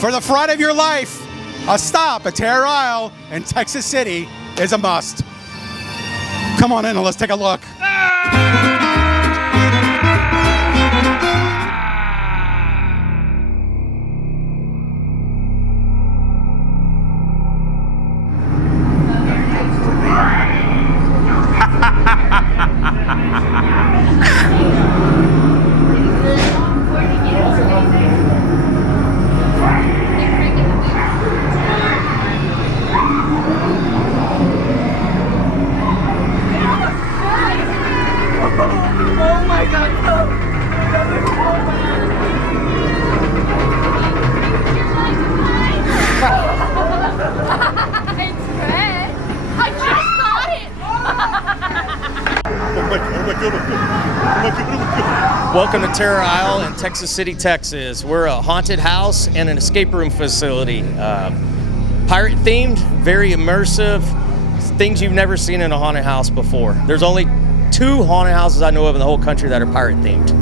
For the fright of your life, a stop at Terror Isle in Texas City is a must. Come on in and let's take a look. Oh my God, no. It's red. I just got it. Oh my God. Welcome to Terror Isle in Texas City, Texas. We're a haunted house and an escape room facility. Pirate themed, very immersive, things you've never seen in a haunted house before. There's only 2 haunted houses I know of in the whole country that are pirate themed.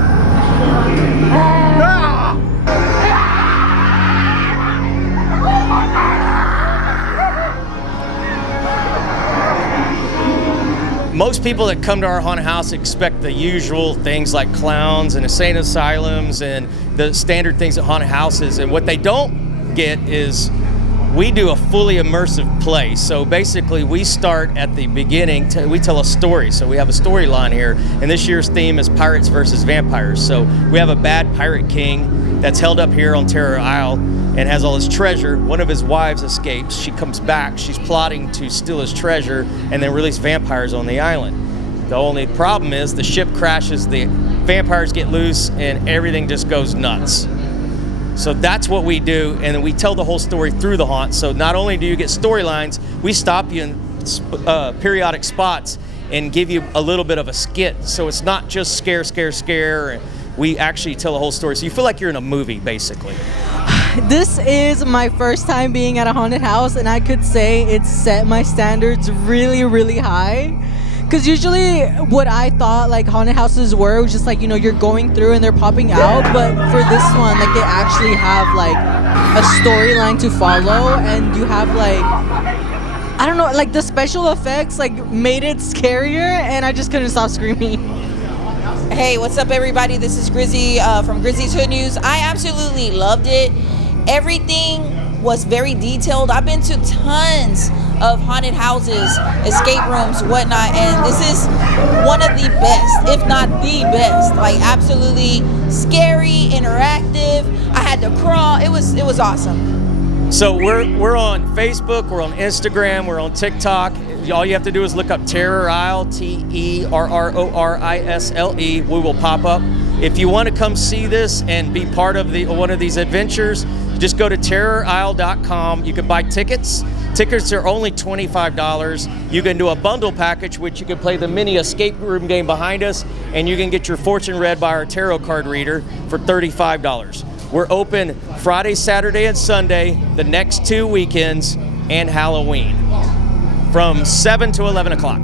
Most people that come to our haunted house expect the usual things like clowns and insane asylums and the standard things at haunted houses. And what they don't get is we do a fully immersive play. So basically we start at the beginning, we tell a story. So we have a storyline here, and this year's theme is pirates versus vampires. So we have a bad pirate king that's held up here on Terror Isle and has all his treasure. One of his wives escapes, she comes back, she's plotting to steal his treasure and then release vampires on the island. The only problem is the ship crashes, the vampires get loose, and everything just goes nuts. So that's what we do, and we tell the whole story through the haunt. So not only do you get storylines, we stop you in periodic spots and give you a little bit of a skit. So it's not just scare, scare, scare. We actually tell the whole story. So you feel like you're in a movie, basically. This is my first time being at a haunted house, and I could say it's set my standards really, really high. Because usually what I thought like haunted houses were was just like, you know, you're going through and they're popping out. But for this one, like they actually have like a storyline to follow, and you have like, I don't know, like the special effects like made it scarier, and I just couldn't stop screaming. Hey, what's up everybody? This is Grizzy from Grizzy's Hood News. I absolutely loved it. Everything was very detailed. I've been to tons of haunted houses, escape rooms, whatnot, and this is one of the best, if not the best. Like absolutely scary, interactive. I had to crawl. It was awesome. So we're on Facebook, we're on Instagram, we're on TikTok. All you have to do is look up Terror Isle, Terrorisle. We will pop up. If you want to come see this and be part of one of these adventures, just go to terrorisle.com. You can buy tickets. Tickets are only $25. You can do a bundle package, which you can play the mini escape room game behind us, and you can get your fortune read by our tarot card reader for $35. We're open Friday, Saturday, and Sunday, the next 2 weekends, and Halloween, from 7 to 11 o'clock.